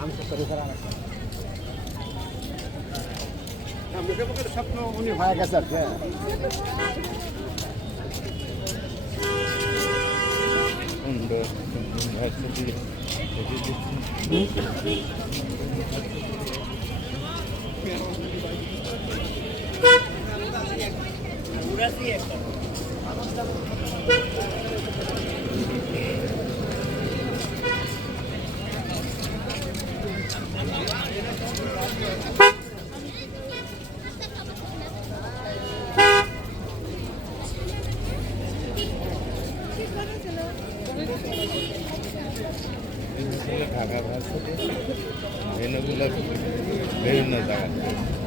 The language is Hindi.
आमचं परिसराला स्वप्न उन्ही व्हायला कसं ঢাকা ভেনুগুলো বিভিন্ন জায়গা